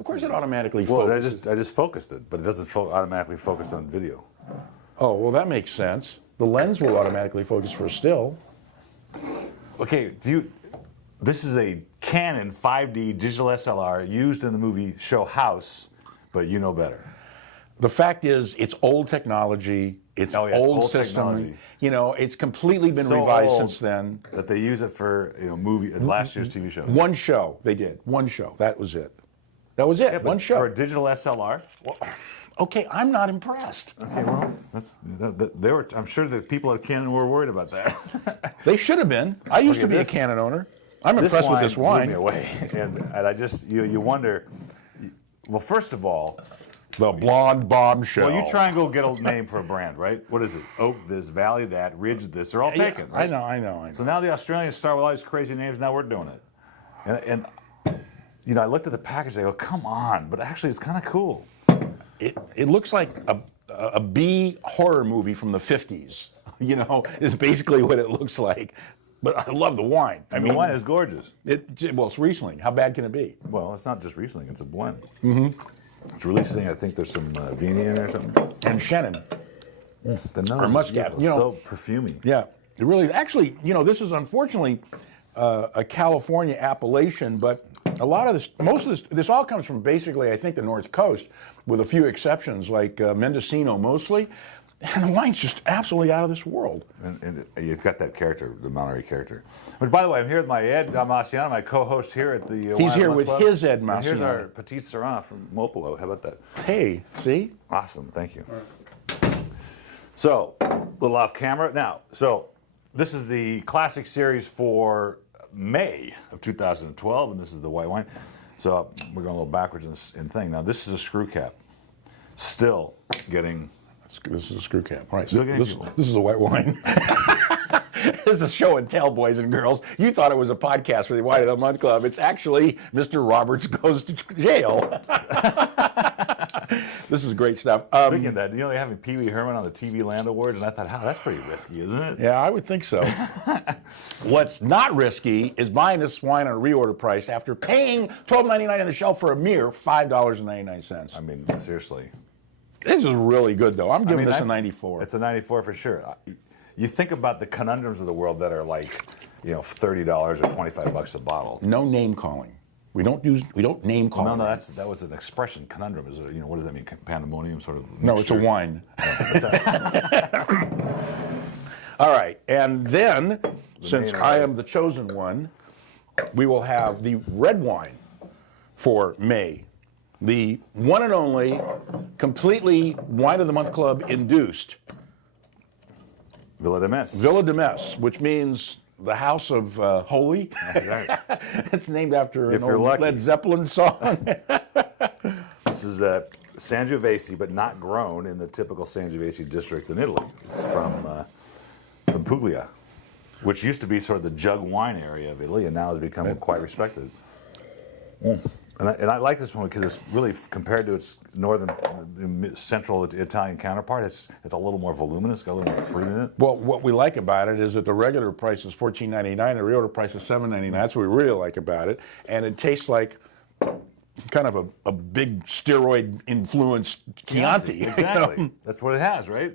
Of course, it automatically Well, focuses. I just focused it, but it doesn't automatically focus on video. Oh, well, that makes sense. The lens will automatically focus for a still. Okay, this is a Canon 5D digital SLR used in the movie show House, but you know better. The fact is, it's old technology. It's old system. Technology. You know, it's completely been So revised old since then. that they use it for last year's TV show. One show they did. One show. That was it. That was it. Yeah, but one show. for a digital SLR. Okay, I'm not impressed. Okay, well, I'm sure the people at Canon were worried about that. They should have been. I used to be a Canon owner. I'm impressed with this wine. Blew me away, and I just you wonder. Well, first of all, The Blonde Bombshell. well, you try and go get a name for a brand, right? What is it? Oak this, Valley that, Ridge this. They're all taken. Yeah, Right? I know. So now the Australians start with all these crazy names. Now we're doing it, and I looked at the package. I go, come on, but actually, it's kind of cool. It looks like a B horror movie from the 50s. You know, is basically what it looks like. But I love the wine. I mean, the wine is gorgeous. Well, it's Riesling. How bad can it be? Well, it's not just Riesling; it's a blend. Mm-hmm. It's releasing. I think there's some Viognier in there or something. And Chenin. The nose Or is Muscat, beautiful, you know. so perfumey. Yeah, it really is. Actually, you know, this is unfortunately a California appellation, but a lot of this, most of this all comes from basically, I think, the North Coast, with a few exceptions, like Mendocino mostly. And the wine's just absolutely out of this world. And you've got that character, the Monterey character. But by the way, I'm here with my Ed Marciano, my co-host here at the He's here with Club. his Ed And here's Marciano. our Petit Syrah from Mopolo. How about that? Hey, see? Awesome, thank you. So, a little off camera. Now, so this is the classic series for May of 2012, and this is the white wine. So we're going a little backwards in thing. Now, this is a screw cap. Still getting... This is a screw cap. All right, Still getting this is a white wine. This is show and tell, boys and girls. You thought it was a podcast for the Wine of the Month Club. It's actually Mr. Roberts Goes to Jail. This is great stuff. Speaking of that, they're having Pee Wee Herman on the TV Land Awards, and I thought, that's pretty risky, isn't it? Yeah, I would think so. What's not risky is buying this wine on a reorder price after paying $12.99 on the shelf for a mere $5.99. I mean, seriously. This is really good, though. I'm giving this a 94. It's a 94 for sure. You think about the conundrums of the world that are like, $30 or $25 a bottle. No name calling. We don't name call. No, that was an expression. Conundrum is what does that mean? Pandemonium, sort of. Mixture? No, it's a wine. All right, and then since I am the chosen one, we will have the red wine for May, the one and only, completely Wine of the Month Club induced Villa de Mes. Villa de Mes, which means the House of Holy. Right. It's named after If an you're old lucky. Led Zeppelin song. This is Sangiovese, but not grown in the typical Sangiovese district in Italy. It's from Puglia, which used to be sort of the jug wine area of Italy, and now has become quite respected. And I like this one because it's really, compared to its central Italian counterpart, it's a little more voluminous, got a little more fruit in it. Well, what we like about it is that the regular price is $14.99, the reorder price is $7.99. That's what we really like about it. And it tastes like kind of a big steroid-influenced Chianti. Exactly. That's what it has, right?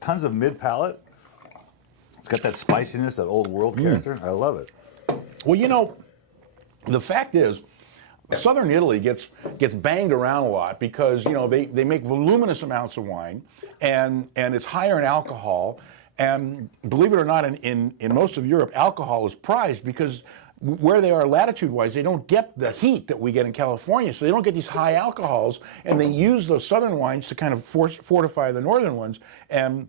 Tons of mid-palate. It's got that spiciness, that old world character. I love it. Well, the fact is, Southern Italy gets banged around a lot because they make voluminous amounts of wine, and it's higher in alcohol. And believe it or not, in most of Europe, alcohol is prized because where they are latitude-wise, they don't get the heat that we get in California, so they don't get these high alcohols, and they use those southern wines to kind of fortify the northern ones. And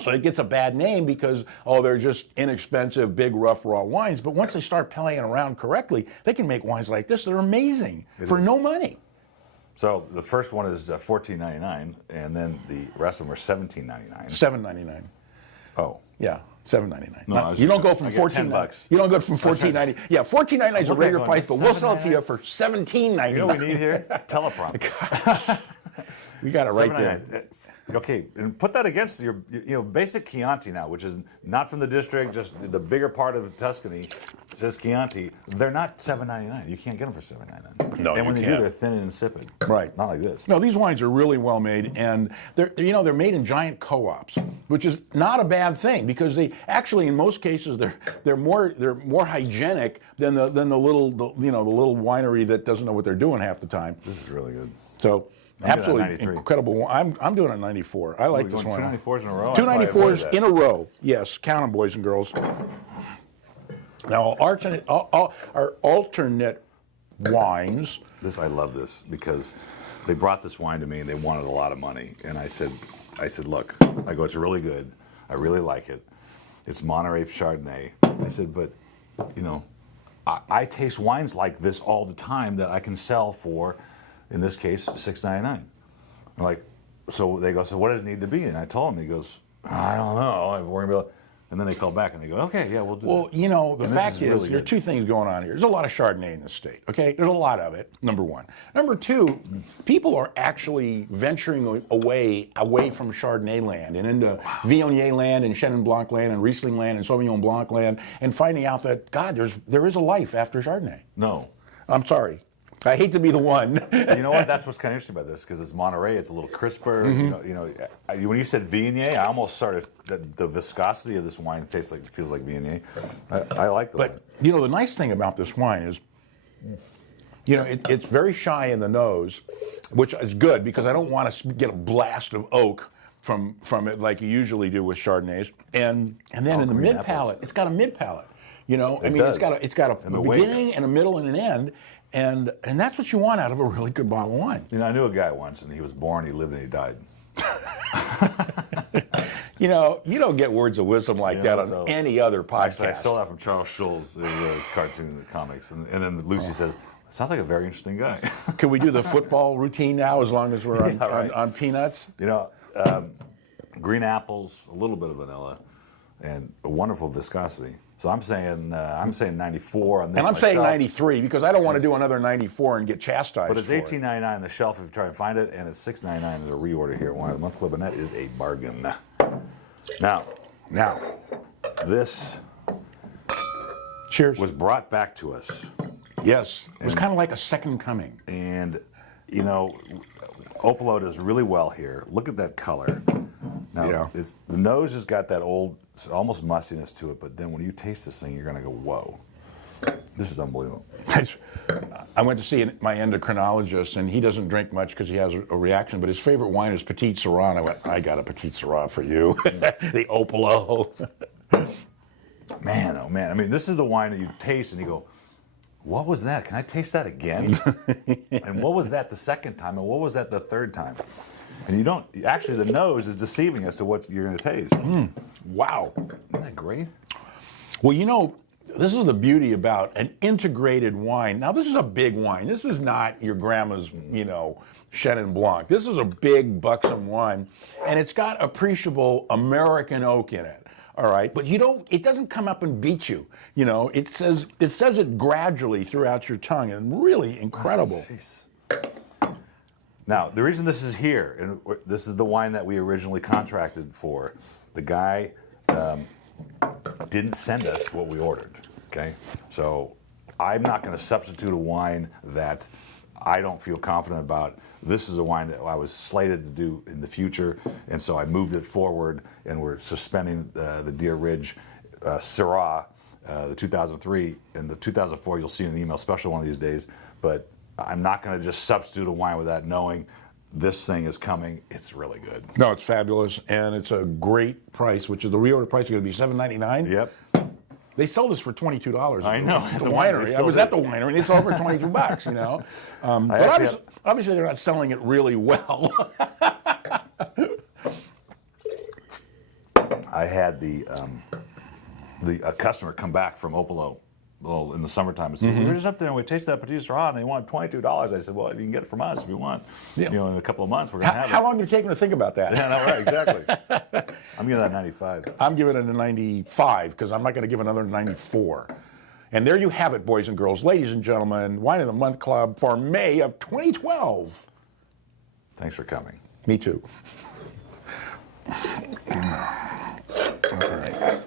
so it gets a bad name because, they're just inexpensive, big, rough, raw wines. But once they start playing around correctly, they can make wines like this that are amazing for no money. So the first one is $14.99, and then the rest of them are $17.99. $7.99. Oh. Yeah, $7.99. No, You don't go from I got $14. $10. You don't go from $14.90. Yeah, $14.99 is a regular price, but we'll sell it to you for $17.99. You know what we need here? Teleprompter. We got it right there. okay, and put that against your, basic Chianti now, which is not from the district, just the bigger part of Tuscany, says Chianti. They're not $7.99. You can't get them for $7.99. No, and when you they can't. do, they're thin and insipid. Right. Not like this. No, these wines are really well made, and they're made in giant co-ops, which is not a bad thing because they actually, in most cases, they're more hygienic than the little winery that doesn't know what they're doing half the time. This is really good. So I'm giving it absolutely 93. incredible. I'm doing a 94. I like We're this going one. 294s in a row. Two I thought I avoided 94s that. in a row. Yes, count them, boys and girls. Now, our alternate wines. I love this because they brought this wine to me and they wanted a lot of money. And I said, look, it's really good. I really like it. It's Monterey Chardonnay. I said, but, I taste wines like this all the time that I can sell for, in this case, $6.99. I'm like, so they go, so what does it need to be? And I told him, he goes, I don't know. We're gonna be able. And then they call back and they go, okay, yeah, we'll do Well, that. the And fact this is, really there's good. two things going on here. There's a lot of Chardonnay in this state, okay? There's a lot of it, number one. Number two, people are actually venturing away from Chardonnay land and into Viognier land and Chenin Blanc land and Riesling land and Sauvignon Blanc land and finding out that, God, there is a life after Chardonnay. No. I'm sorry. I hate to be the one. You know what? That's what's kind of interesting about this because it's Monterey. It's a little crisper. Mm-hmm. When you said Viognier, I almost started the viscosity of this wine feels like Viognier. I like the wine. But the nice thing about this wine is, it's very shy in the nose, which is good because I don't want to get a blast of oak from it like you usually do with Chardonnays. And then in the green mid palate, it's got a mid palate. does. It's got a And the weight. beginning and a middle and an end. And that's what you want out of a really good bottle of wine. I knew a guy once, and he was born, he lived, and he died. You don't get words of wisdom like that on any other podcast. Actually, I stole that from Charles Schulz, the cartoon in the comics. And then Lucy says, sounds like a very interesting guy. Can we do the football routine now as long as we're on, Yeah, right. on peanuts? Green apples, a little bit of vanilla, and a wonderful viscosity. So I'm saying 94 on this. And I'm saying myself. 93 because I don't want to do another 94 and get chastised. But it's for it. $18.99 on the shelf if you try and find it, and it's $6.99 as a reorder here at Wine of the Month Club, and that is a bargain. Now, this Cheers. was brought back to us, Yes. It was kind of like a second coming. and Opolo does really well here. Look at that color. Now, Yeah. the nose has got that old, almost mustiness to it, but then when you taste this thing, you're going to go, whoa. This is unbelievable. I went to see my endocrinologist, and he doesn't drink much because he has a reaction, but his favorite wine is Petit Syrah. And I went, I got a Petit Syrah for you. The Opolo. Man, oh man. I mean, this is the wine that you taste and you go, what was that? Can I taste that again? And what was that the second time? And what was that the third time? And you don't, actually, the nose is deceiving as to what you're going to taste. Wow. Isn't that great? Well, this is the beauty about an integrated wine. Now, this is a big wine. This is not your grandma's, Chenin Blanc. This is a big, buxom wine, and it's got appreciable American oak in it. All right, but it doesn't come up and beat you. It says it gradually throughout your tongue, and really incredible. Jeez. Now, the reason this is here, and this is the wine that we originally contracted for, the guy didn't send us what we ordered, okay? So I'm not going to substitute a wine that I don't feel confident about. This is a wine that I was slated to do in the future, and so I moved it forward, and we're suspending the Deer Ridge Syrah, the 2003, and the 2004 you'll see in an email special one of these days, but I'm not going to just substitute a wine without knowing this thing is coming. It's really good. No, it's fabulous, and it's a great price, which is the reorder price is going to be $7.99. Yep. They sell this for $22. I know. At the The winery. winery I was still at the winery, and they sold it for $22. But actually obviously, they're not selling it really well. I had a customer come back from Opolo in the summertime and said, we were just up there and we tasted that Petit Syrah and they wanted $22. I said, well, you can get it from us if you want. Yeah. In a couple of months we're going to have How it. long did it take them to think about that? Yeah, no, right, exactly. I'm giving that 95. I'm giving it a 95 because I'm not going to give another 94. And there you have it, boys and girls, ladies and gentlemen, Wine of the Month Club for May of 2012. Thanks for coming. Me too. All right.